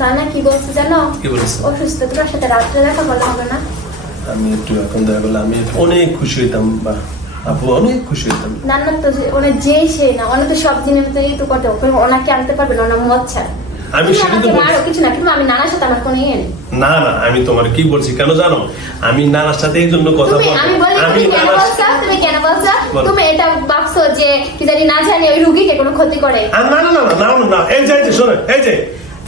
তা না? কি বলছে জানো? কি বলেছে? অসুস্থ তোমার সাথে রাত্রে দেখা করলে হবে না। আমি একটু এখন দেখা করলে আমি অনেক খুশি হইতাম বা আপু অনেক খুশি হইতাম। তো যে- ওনার সেই না তো সব জিনিস তো এই তো কত ওনাকে আনতে পারবে না ওনার মদ ছাড়া। আমি তুমি তো আমাকে বলছি। মারো কিছু না কিন্তু আমি নানার সাথে আমার কোনো ইয়ে নেই। না না আমি তোমার কি বলছি কেন জানো? আমি নানার সাথে এই জন্য কথা বলব আমি বলি তুমি কেন বলছো? তুমি কেন বলছো? তুমি এটা ভাবছ যে কি জানি না জানি ওই রুগীকে কোনো ক্ষতি করে। না না না না, না এই যে এই যে শোনো এই যে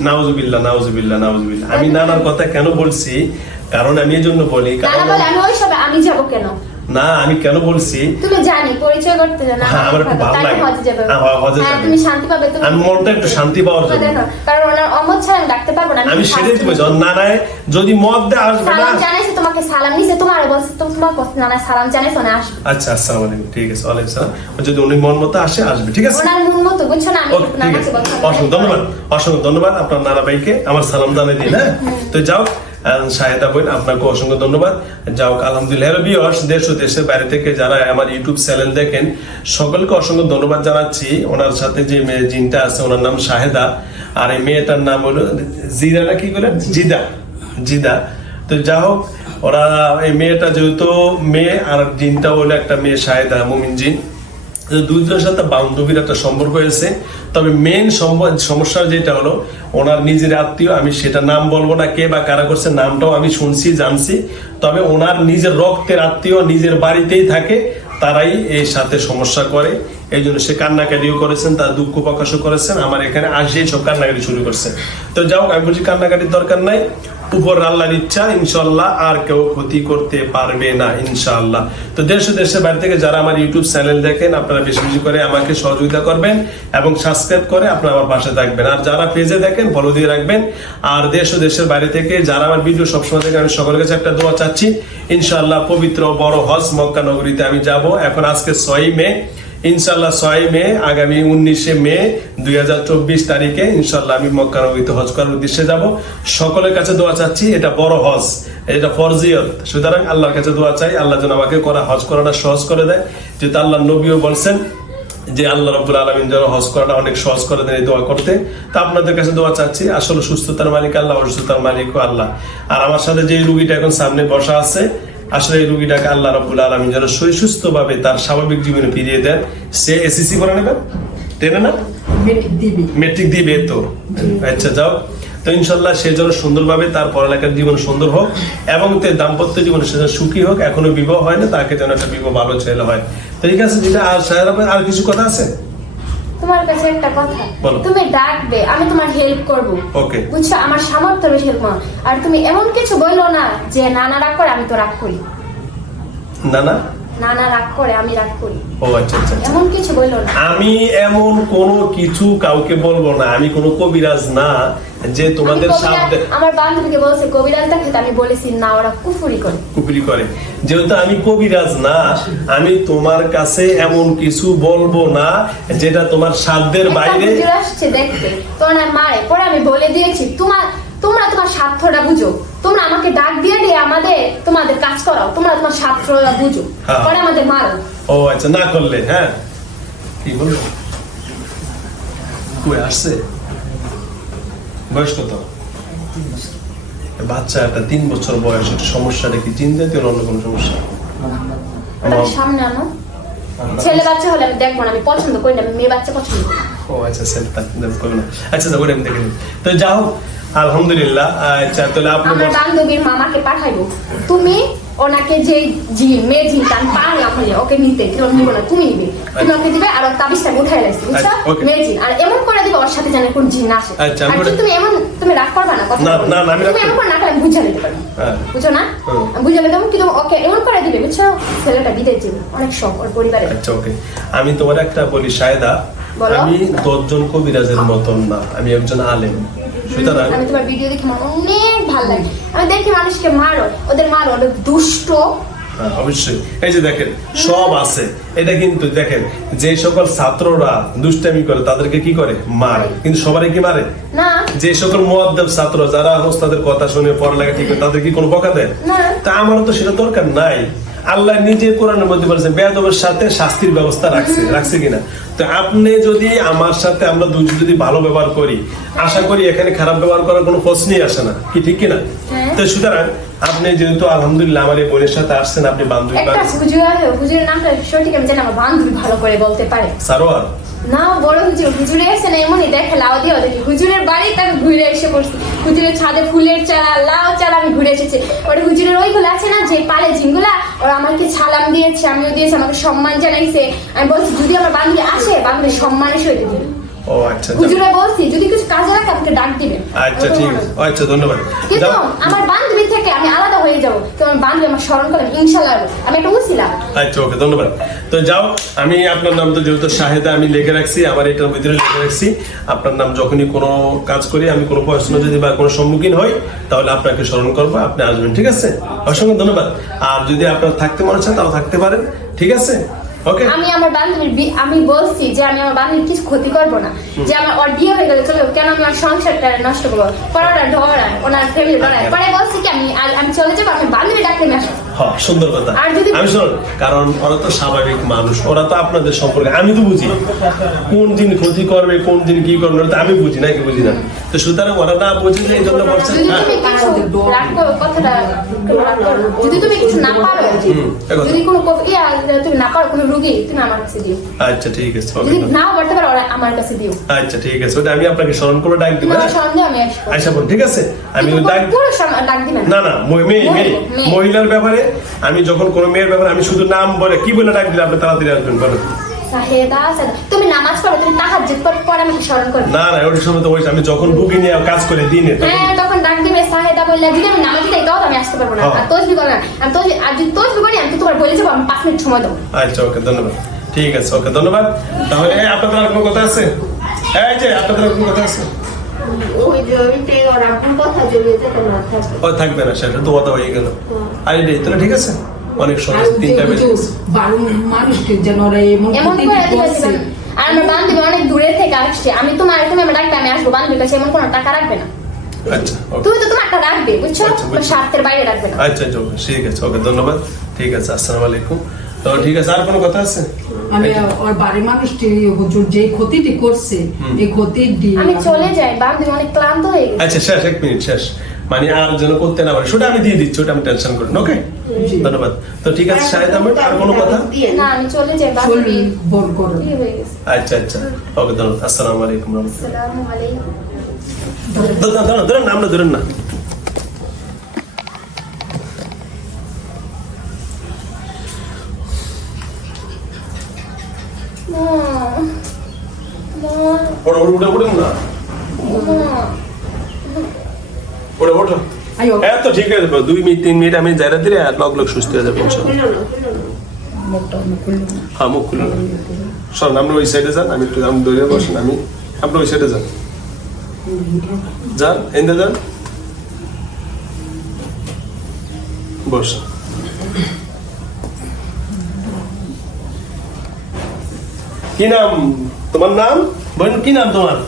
নাউজুবিল্লাহ নাউজুবিল্লাহ নাউজুবিল্লাহ। আমি নানার কথা কেন বলছি? কারণ আমি বলি কারণ আমি ওই সবে আমি যাব কেন? না আমি কেন বলছি? তুমি জানি পরিচয় করতে জানো হ্যাঁ, আমার ভালো লাগে। হজে যাবে। হ্যাঁ, হজে হ্যাঁ, যাবে। তুমি শান্তি পাবে তুমি আমি মনটা একটু শান্তি পাওয়ার জন্য। কারণ ওনার অমত ছাড়া আমি ডাকতে পারব না আমি সেটাই তুমি নানায় যদি মত দেয় আসবে না। তোমাকে সালাম নিছে তোমার বলছে তো তোমার কথা নানা সালাম জানাইছো না আসবে? আচ্ছা আসসালামু আলাইকুম। ঠিক আছে ওয়ালাইকুম সালাম। যদি উনি মন মতো আসে আসবে ঠিক আছে? ওনার মন মতো বুঝছ না? আমি ঠিক আছে। অসংখ্য ধন্যবাদ অসংখ্য ধন্যবাদ আপনার নানা ভাইকে আমার সালাম জানিয়ে দিন হ্যাঁ? তো যাও শাহেদা বোন আপনাকে অসংখ্য ধন্যবাদ। যাও আলহামদুলিল্লাহ। ভিউয়ার্স দেশ ও দেশের বাইরে থেকে যারা আমার ইউটিউব চ্যানেল দেখেন সকলকে অসংখ্য ধন্যবাদ জানাচ্ছি। ওনার সাথে যে মেয়ে জিনটা আছে ওনার নাম শাহেদা আর এই মেয়েটার নাম হলো জিরা না কি করে? জিদা। জিদা। তো যা হোক ওরা এই মেয়েটা যেহেতু মেয়ে, আর জিনটা হলো একটা মেয়ে, শাহেদা মুমিন জিন। দুইজনের সাথে বান্ধবীর একটা সম্পর্ক হয়েছে। তবে মেন সমস্যা যেটা হলো, ওনার নিজের আত্মীয়, আমি সেটা নাম বলব না কে বা কারা করছে, নামটাও আমি শুনছি, জানছি। তবে ওনার নিজের রক্তের আত্মীয় নিজের বাড়িতেই থাকে, তারাই এর সাথে সমস্যা করে। এই জন্য সে কান্নাকাটিও করেছেন, তার দুঃখ প্রকাশও করেছেন, আমার এখানে আসেই সব কান্নাকাটি শুরু করছে। তো যাও আমি বলছি কান্নাকাটির দরকার নাই, উপর আল্লাহর ইচ্ছা ইনশাল্লাহ আর কেউ ক্ষতি করতে পারবে না, ইনশাআল্লাহ। তো দেশ ও দেশের বাইরে থেকে যারা আমার ইউটিউব চ্যানেল দেখেন, আপনারা বেশি বেশি করে আমাকে সহযোগিতা করবেন এবং সাবস্ক্রাইব করে আপনারা আমার পাশে থাকবেন। আর যারা পেজে দেখেন ফলো দিয়ে রাখবেন। আর দেশ ও দেশের বাইরে থেকে যারা আমার ভিডিও সবসময় দেখেন, আমি সকলের কাছে একটা দোয়া চাচ্ছি, ইনশাআল্লাহ পবিত্র বড় হজ মক্কা নগরীতে আমি যাব। এখন আজকে ছয়ই মে ইনশাল্লাহ ছয় মে, আগামী উনিশে মে দুই হাজার চব্বিশ তারিখে ইনশাল্লাহ আমি মক্কা নবীতে হজ করার উদ্দেশ্যে যাব। সকলের কাছে দোয়া চাচ্ছি, এটা বড় হজ, এটা ফরজিয়ত সুতরাং আল্লাহর কাছে দোয়া চাই, আল্লাহ যেন আমাকে করা, হজ করাটা সহজ করে দেয়। যেহেতু আল্লাহ নবীও বলছেন যে আল্লাহ রব্বুল আলমিন যেন হজ করাটা অনেক সহজ করে দেন এই দোয়া করতে। তা আপনাদের কাছে দোয়া চাচ্ছি, আসলে সুস্থতার মালিক আল্লাহ, অসুস্থতার মালিকও আল্লাহ। আর আমার সাথে যে রুগীটা এখন সামনে বসা আছে আসলে এই রুগীটাকে আল্লাহ রব্বুল আলমী যেন সুস্থ ভাবে তার স্বাভাবিক জীবনে ফিরিয়ে দেন। সে এসিসি করে নেবেন টেনে না? মেট্রিক দিবে। তো। আচ্ছা যাও। তো ইনশাল্লাহ সে যেন সুন্দরভাবে তার পড়ালেখার জীবন সুন্দর হোক এবং তার দাম্পত্য জীবন সে যেন সুখী হোক এখনও বিবাহ হয় না তাকে যেন একটা বিবাহ ভালো ছেলে হয়। তো ঠিক আছে যেটা আর সাহেব আর কিছু কথা আছে? তোমার কাছে একটা কথা। তুমি ডাকবে আমি তোমার হেল্প করব। ওকে। বুঝছ? আমার সামর্থ্য বেশি হেল্প আর তুমি এমন কিছু বলল না যে নানা রাগ করে আমি তো রাগ করি। না না নানা রাগ করে আমি রাগ করি। ও আচ্ছা আচ্ছা আচ্ছা। এমন কিছু বলল না। আমি এমন কোনো কিছু কাউকে বলব না। আমি কোনো কবিরাজ না। যে তোমাদের কবিরাজ- সামনে আমার বান্ধবীকে বলছে কবিরাজটা খেতে আমি বলেছি না ওরা কুফুরি করে। কুপুরি করে। যেহেতু আমি কবিরাজ না আমি তোমার কাছে এমন কিছু বলব না যেটা তোমার সাধ্যের বাইরে আসছে দেখতে তোমার মারে। পরে আমি বলে দিয়েছি তোমার তোমরা তোমার স্বার্থটা বুঝো। তোমরা আমাকে ডাক দিয়ে দিয়ে আমাদের তোমাদের কাজ করাও। তোমরা তোমার স্বার্থটা বুঝো। হ্যাঁ। পরে আমাদের মারো। ও আচ্ছা না করলে হ্যাঁ। কি বলব? কই আসছে? বয়স কত? বাচ্চা একটা তিন বছর বয়স একটু সমস্যাটা কি চিন জাতীয় অন্য কোনো সমস্যা? সামনে আনো। ছেলে বাচ্চা হলে আমি দেখব না আমি পছন্দ করি না মেয়ে বাচ্চা পছন্দ ও আচ্ছা স্যার করবে না। আচ্ছা ওটা আমি দেখে তো আলহামদুলিল্লাহ আচ্ছা তাহলে আপনার বান্ধবীর মামাকে পাঠাইবো। তুমি ওনাকে যে মেয়ে জিন আমি পারলাম হলে ওকে নিতে কেউ নিব না তুমি নিবে। তুমি ওকে দিবে আর ওর তাবিজটাকে উঠাই লাগছে বুঝছ? আচ্ছা, মেয়ে জিন আর এমন করে দিবে ওর সাথে জানে কোন জিন আসে। আচ্ছা, আর তুমি এমন তুমি রাগ করবা না কথা না, না, না, আমি তুমি এমন করে না করলে বুঝা দিতে পারি। হ্যাঁ। বুঝছ না? বুঝা কিন্তু ওকে এমন করে দিবে বুঝছ? ছেলেটা বিদেশ যাবে অনেক শখ ওর পরিবারে। আচ্ছা ওকে। আমি তোমার একটা বলি সায়দা। আমি দশজন কবিরাজের মতন না আমি একজন আলেম। সুতরাং আমি তোমার ভিডিও দেখি আমার অনেক ভালো লাগে। আমি দেখি মানুষকে মারো ওদের মারো ওদের দুষ্ট। হ্যাঁ, অবশ্যই। এই যে দেখেন সব আছে। এটা কিন্তু দেখেন যে সকল ছাত্ররা দুষ্টামি করে তাদেরকে কি করে? মারে। কিন্তু সবারই কি মারে? না। যে সকল মুয়াদ্দাব ছাত্র যারা ওস্তাদের কথা শুনে পড়ালেখা ঠিক করে তাদের কি কোনো বকা দেয়? না। তা আমারও তো সেটা দরকার নাই। আল্লাহ নিজে কোরআনের মধ্যে বলেছেন বেয়াদবের সাথে শাস্তির ব্যবস্থা রাখছে রাখছে কিনা? তো আপনি যদি আমার সাথে আমরা দুজন যদি ভালো ব্যবহার করি আশা করি এখানে খারাপ ব্যবহার করার কোনো প্রশ্নই আসে না। কি ঠিক কিনা? হ্যাঁ। তো সুতরাং আপনি যেহেতু আলহামদুলিল্লাহ আমার এই বোনের সাথে আসছেন আপনি বান্ধবী একটা হুজুর নামটা সঠিক আমি জানি আমার বান্ধবী ভালো করে বলতে পারে। সারোয়ার। না, বড় হুজুর হুজুরে এসে না এমনই দেখে লাউ দিয়ে দেখি হুজুরের বাড়িতে আমি ঘুরে এসে পড়ছি। হুজুরের ছাদে ফুলের চারা, লাউ চারা আমি ঘুরে এসেছি। ওর হুজুরের ওইগুলো আছে না, যে পালে জিনগুলা ওরা আমাকে সালাম দিয়েছে, আমিও দিয়েছি, আমাকে সম্মান জানাইছে। আমি বলছি, যদি আমার বান্ধবী আসে বান্ধবী সম্মানের সহিত দিবে। ও আচ্ছা হুজুরে বলছি যদি কিছু কাজে আমাকে ডাক দিবেন। আচ্ছা ঠিক আছে। আচ্ছা ধন্যবাদ। কিন্তু আমার বান্ধবী থেকে আমি আলাদা হয়ে যাব। তো আমার বান্ধবী আমার স্মরণ করেন ইনশাল্লাহ আমি একটা উছিলাম আচ্ছা ওকে ধন্যবাদ। তো যাও আমি আপনার নাম তো যেহেতু শাহেদা আমি লিখে রাখছি আমার এটার ভিতরে লিখে রাখছি। আপনার নাম যখনই কোনো কাজ করি আমি কোনো প্রশ্ন যদি বা কোনো সম্মুখীন হই তাহলে আপনাকে স্মরণ করব আপনি আসবেন ঠিক আছে? অসংখ্য ধন্যবাদ। আর যদি আপনার থাকতে মনে চান তাও থাকতে পারেন ঠিক আছে? আমি আমার বান্ধবীর আমি বলছি যে আমি আমার বান্ধবীর কিছু ক্ষতি করব না। যে আমার ওর বিয়ে হয়ে গেলে চলে কেন আমি আমার সংসারটা নষ্ট করব? পড়াটা ডরায় ওনার ফ্যামিলি পড়ায়। পরে বলছি কি আমি আমি চলে যাব আমি বান্ধবী ডাকতে নিয়ে আসব। হ্যাঁ সুন্দর কথা। আমি শুনুন কারণ ওরা তো স্বাভাবিক মানুষ ওরা তো আপনাদের সম্পর্কে আমি তো বুঝি। কোন দিন ক্ষতি করবে কোন দিন কি করবে তো আমি বুঝি নাকি বুঝি না? তো সুতরাং ওরা না বুঝে যে এই জন্য যদি হ্যাঁ তুমি কিছু রাগ করো কথাটা রাগ করো। যদি তুমি কিছু না পারো যদি কোনো তুমি না পারো কোনো রুগী তুমি আমার কাছে দিও। আচ্ছা ঠিক আছে যদি নাও পারতে পারো আমার কাছে দিও। আচ্ছা ঠিক আছে ওটা আমি আপনাকে স্মরণ করে ডাক দিব তোমার হ্যাঁ? আমি আসব। আচ্ছা ঠিক আছে আমি ডাক ডাক না না। মহিলার ব্যাপারে আমি যখন কোনো মেয়ের ব্যাপারে আমি শুধু নাম বলে কি বলে ডাক দিলে আপনি তাড়াতাড়ি আসবেন বলেন। সাহেদা সাহেদা তুমি নামাজ পড়ো তুমি তাহাজ্জুদ পড়ো পরে স্মরণ করবে না না ওই সময় তো ওই আমি যখন রুগী নিয়ে কাজ করে দিনে হ্যাঁ তখন ডাক দিবে সাহেদা বললে যদি আমি নামাজ যাই তাও আমি আসতে পারব না। আর তসবি করো না। আমি তসবি আর যদি তসবি করি আমি তোমার বলে যাব আমি পাঁচ মিনিট সময় আচ্ছা ওকে ধন্যবাদ। ঠিক আছে ওকে ধন্যবাদ। তাহলে আপনাদের আর কোনো কথা আছে? এই যে আপনাদের আর কোনো কথা আছে? ওই জমিতে ওর আব্বুর কথা জমিতে তোমার থাকবে ও থাকবে না সেটা তো কথা হয়ে গেল। তাহলে ঠিক আছে? অনেক তিনটা বেজে মানুষকে যেন ওরা এমন করে। আর আমার বান্ধবী অনেক দূরে থেকে আসছে। আমি তোমার তুমি আমার ডাকবে আমি আসব। বান্ধবীর কাছে এমন কোনো টাকা রাখবে না। আচ্ছা তুমি তো তোমার একটা রাখবে বুঝছ? আচ্ছা, স্বার্থের বাইরে রাখবে না। আচ্ছা আচ্ছা ঠিক আছে ওকে ধন্যবাদ। ঠিক আছে আসসালামু আলাইকুম। তো ঠিক আছে আর কোনো কথা আছে? মানে ওর বাড়ির মানুষটি হুজুর যে ক্ষতিটি করছে এই ক্ষতিটি আমি চলে যাই বান্ধবী অনেক ক্লান্ত হয়ে গেছে। আচ্ছা শেষ এক মিনিট শেষ। মানে আর যেন করতে না পারে সেটা আমি দিয়ে দিচ্ছি ওটা আমি টেনশন করি ওকে ধন্যবাদ। তো ঠিক আছে শাহেদ আহমেদ আর কোনো কথা? না আমি চলে যাই বান্ধবী বল করো। হয়ে আচ্ছা আচ্ছা। ওকে ধন্যবাদ। আসসালামু আলাইকুম। আসসালামু আলাইকুম। ধরুন ধরুন ধরুন নাম না ধরুন না মা মা ওটা ওটা ওটা না মা ওটা ওটা ঠিক আছে দুই মিনিট তিন মিনিট আমি যারা দিলে লগ লগ সুস্থ হয়ে যাবে ইনশাল্লাহ। হ্যাঁ মুখ খুলুন শোন আপনি ওই সাইডে যান আমি একটু আমি দৌড়ে বসেন আমি আপনি ওই সাইডে যান। যান এনে যান। বস। কি নাম? তোমার নাম? বোন কি নাম তোমার?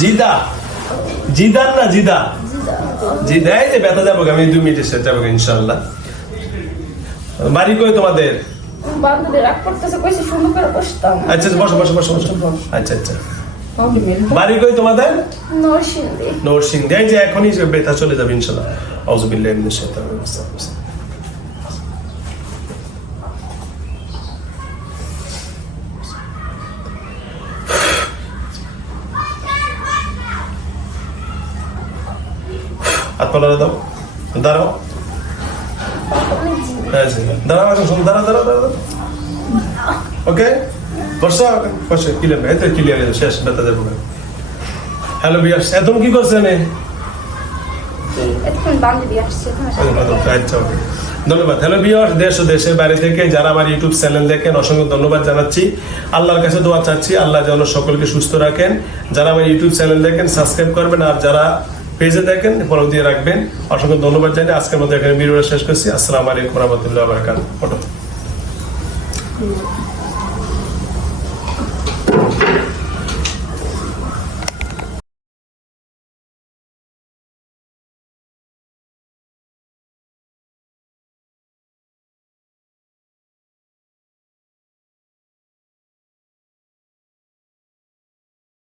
জিদা। জিদান না জিদা? জিদা দেয় যে ব্যথা যাব আমি দুই মিনিটের সাথে যাব ইনশাল্লাহ। বাড়ি কই তোমাদের? আচ্ছা আচ্ছা, বসো বসো বসো বসো। আচ্ছা আচ্ছা। বাড়ি কই তোমাদের? নরসিংদী। নরসিংদী। এই যে এখনই ব্যথা চলে যাবে ইনশাল্লাহ। শাইতানির রাজিম। হাত পা দাও। দাঁড়াও। হ্যাঁ দাঁড়াও এখন দাঁড়াও দাঁড়াও দাঁড়াও ওকে? বসো বসো ক্লিয়ার এই তো ক্লিয়ার শেষ ব্যথা যাব হ্যালো বিয়াস এখন কি করছেন? আসছে। আচ্ছা, okay. ধন্যবাদ। হ্যালো বিয়ার দেশ ও দেশের বাইরে থেকে যারা আমার ইউটিউব চ্যানেল দেখেন অসংখ্য ধন্যবাদ জানাচ্ছি। আল্লাহর কাছে দোয়া চাচ্ছি আল্লাহ যেন সকলকে সুস্থ রাখেন। যারা আমার ইউটিউব চ্যানেল দেখেন সাবস্ক্রাইব করবেন। আর যারা পেজে দেখেন, ফলো দিয়ে রাখবেন। অসংখ্য ধন্যবাদ জানি আজকের মতো এখানে ভিডিওটা শেষ করছি। আসসালামু আলাইকুম রহমতুল্লাহ বারকাত